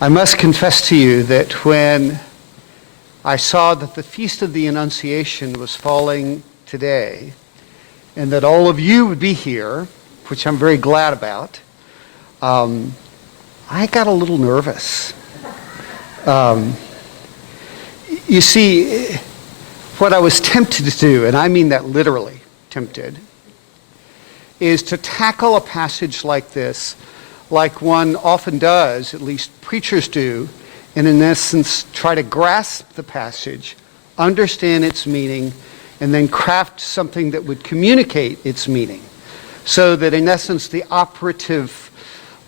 I must confess to you that when I saw that the Feast of the Annunciation was falling today, and that all of you would be here, which I'm very glad about, I got a little nervous. You see, what I was tempted to do, and I mean that literally, tempted, is to tackle a passage like this, like one often does, at least preachers do, and in essence try to grasp the passage, understand its meaning, and then craft something that would communicate its meaning. So that in essence the operative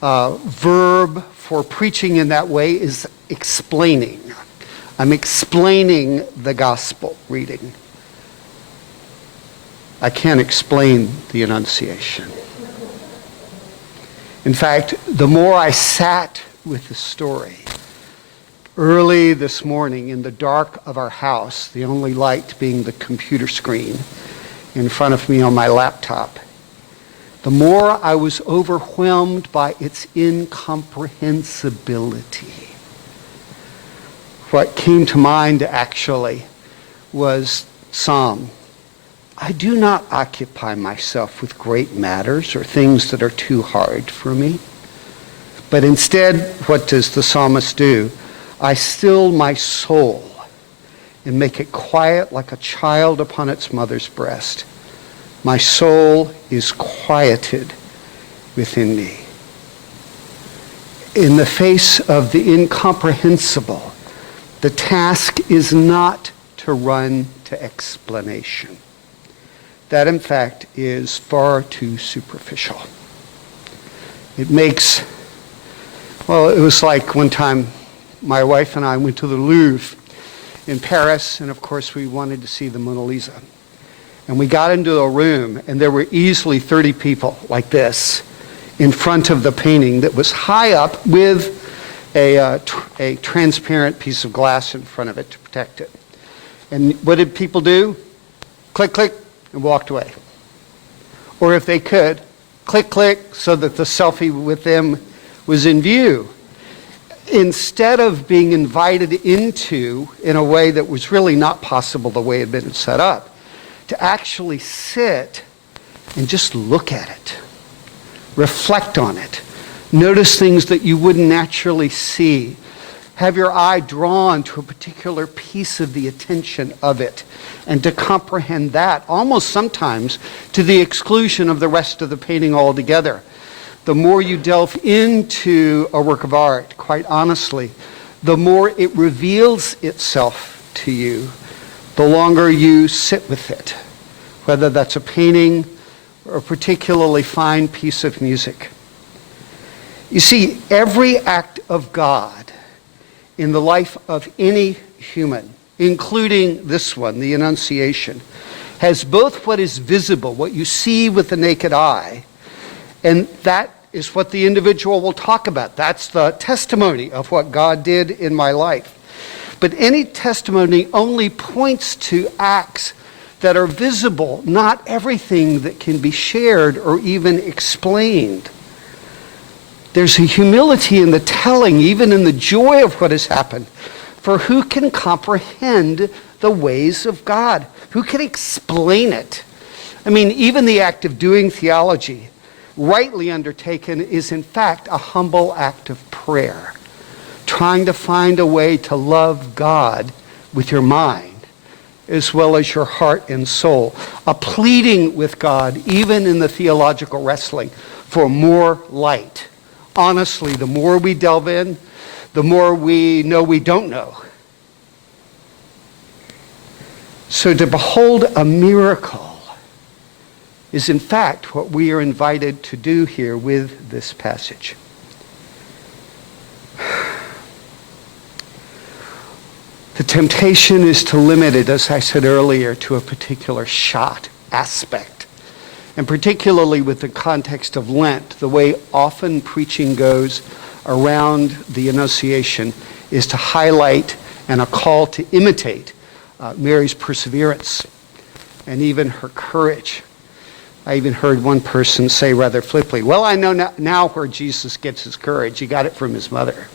verb for preaching in that way is explaining. I'm explaining the gospel reading. I can't explain the Annunciation. In fact, the more I sat with the story, early this morning in the dark of our house, the only light being the computer screen in front of me on my laptop, the more I was overwhelmed by its incomprehensibility. What came to mind actually was Psalm. I do not occupy myself with great matters or things that are too hard for me. But instead, what does the psalmist do? I still my soul and make it quiet like a child upon its mother's breast. My soul is quieted within me. In the face of the incomprehensible, the task is not to run to explanation. That, in fact, is far too superficial. It makes, well, it was like one time my wife and I went to the Louvre in Paris, and of course we wanted to see the Mona Lisa. And we got into a room, and there were easily 30 people like this in front of the painting that was high up with a transparent piece of glass in front of it to protect it. And what did people do? Click, click, and walked away. Or if they could, click, click, so that the selfie with them was in view. Instead of being invited into, in a way that was really not possible the way it had been set up, to actually sit and just look at it, reflect on it, notice things that you wouldn't naturally see, have your eye drawn to a particular piece of the attention of it, and to comprehend that, almost sometimes to the exclusion of the rest of the painting altogether. The more you delve into a work of art, quite honestly, the more it reveals itself to you, the longer you sit with it, whether that's a painting or a particularly fine piece of music. You see, every act of God in the life of any human, including this one, the Annunciation, has both what is visible, what you see with the naked eye, and that is what the individual will talk about. That's the testimony of what God did in my life. But any testimony only points to acts that are visible, not everything that can be shared or even explained. There's a humility in the telling, even in the joy of what has happened. For who can comprehend the ways of God? Who can explain it? I mean, even the act of doing theology, rightly undertaken, is in fact a humble act of prayer. Trying to find a way to love God with your mind, as well as your heart and soul. A pleading with God, even in the theological wrestling, for more light. Honestly, the more we delve in, the more we know we don't know. So to behold a miracle is in fact what we are invited to do here with this passage. The temptation is to limit it, as I said earlier, to a particular shot, aspect. And particularly with the context of Lent, the way often preaching goes around the Annunciation is to highlight and a call to imitate Mary's perseverance and even her courage. I even heard one person say rather flippantly, well, I know now where Jesus gets his courage. He got it from his mother.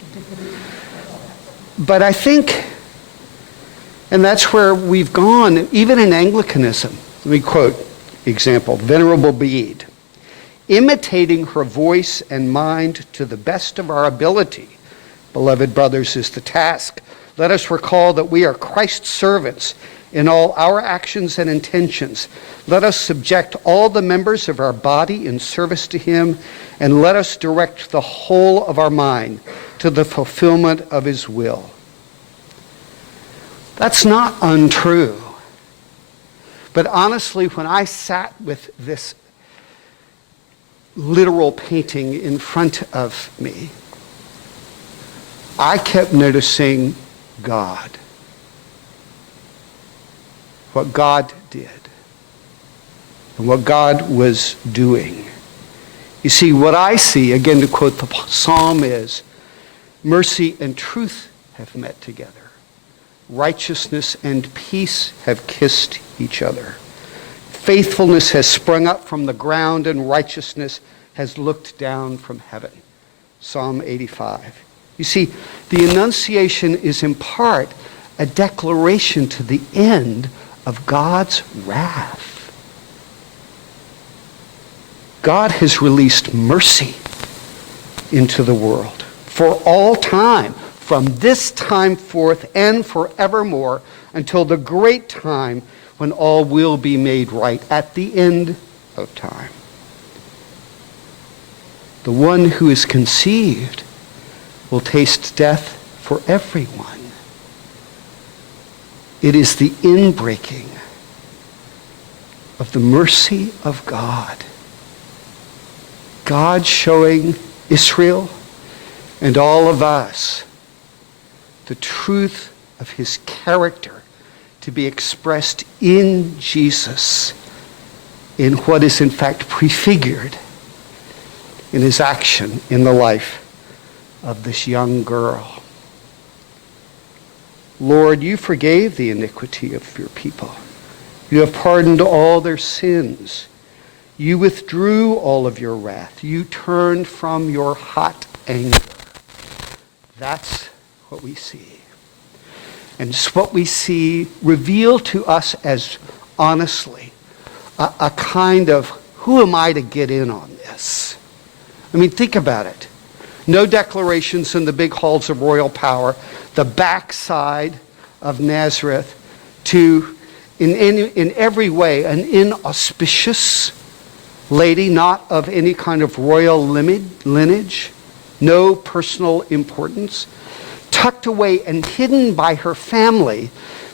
But I think, and that's where we've gone, even in Anglicanism. Let me quote example, Venerable Bede. Imitating her voice and mind to the best of our ability, beloved brothers, is the task. Let us recall that we are Christ's servants in all our actions and intentions. Let us subject all the members of our body in service to him, and let us direct the whole of our mind to the fulfillment of his will. That's not untrue. But honestly, when I sat with this literal painting in front of me, I kept noticing God. What God did. And what God was doing. You see, what I see, again to quote the psalm, is mercy and truth have met together. Righteousness and peace have kissed each other. Faithfulness has sprung up from the ground, and righteousness has looked down from heaven. Psalm 85. You see, the Annunciation is in part a declaration to the end of God's wrath. God has released mercy into the world for all time, from this time forth and forevermore, until the great time when all will be made right at the end of time. The one who is conceived will taste death for everyone. It is the inbreaking of the mercy of God. God showing Israel and all of us the truth of his character to be expressed in Jesus, in what is in fact prefigured in his action in the life of this young girl. Lord, you forgave the iniquity of your people. You have pardoned all their sins. You withdrew all of your wrath. You turned from your hot anger. That's what we see. And it's what we see revealed to us as, honestly, a kind of, who am I to get in on this? I mean, think about it. No declarations in the big halls of royal power, the backside of Nazareth, to, in every way, an inauspicious lady, not of any kind of royal lineage, no personal importance, tucked away and hidden by her family,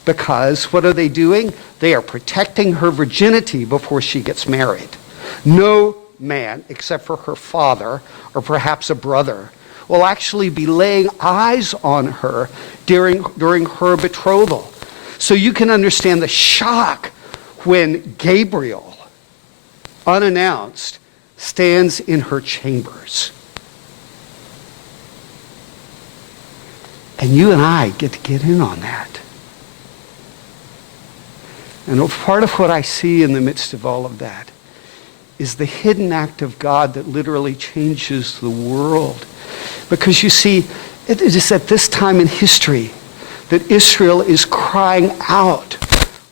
because what are they doing? They are protecting her virginity before she gets married. No man, except for her father or perhaps a brother, will actually be laying eyes on her during her betrothal. So you can understand the shock when Gabriel, unannounced, stands in her chambers. And you and I get to get in on that. And part of what I see in the midst of all of that is the hidden act of God that literally changes the world. Because you see, it is at this time in history that Israel is crying out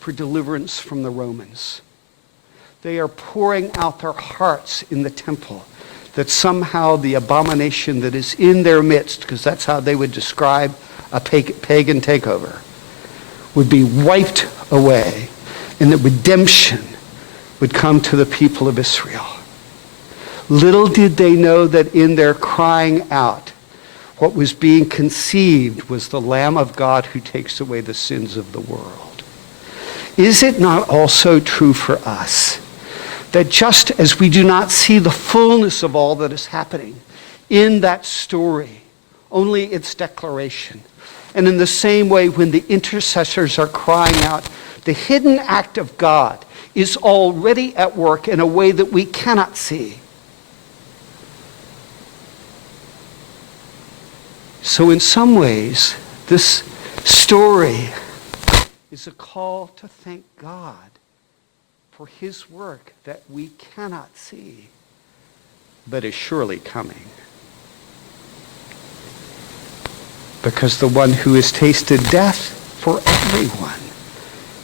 for deliverance from the Romans. They are pouring out their hearts in the temple, that somehow the abomination that is in their midst, because that's how they would describe a pagan takeover, would be wiped away, and that redemption would come to the people of Israel. Little did they know that in their crying out, what was being conceived was the Lamb of God who takes away the sins of the world. Is it not also true for us that just as we do not see the fullness of all that is happening in that story, only its declaration, and in the same way when the intercessors are crying out, the hidden act of God is already at work in a way that we cannot see. So in some ways, this story is a call to thank God for his work that we cannot see, but is surely coming. because the one who has tasted death for everyone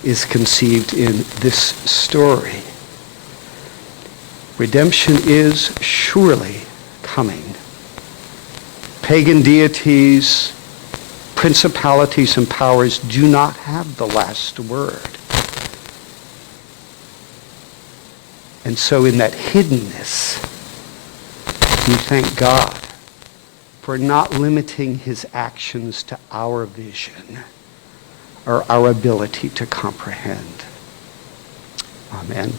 is conceived in this story. Redemption is surely coming. Pagan deities, principalities, and powers do not have the last word. And so in that hiddenness, we thank God for not limiting his actions to our vision or our ability to comprehend. Amen.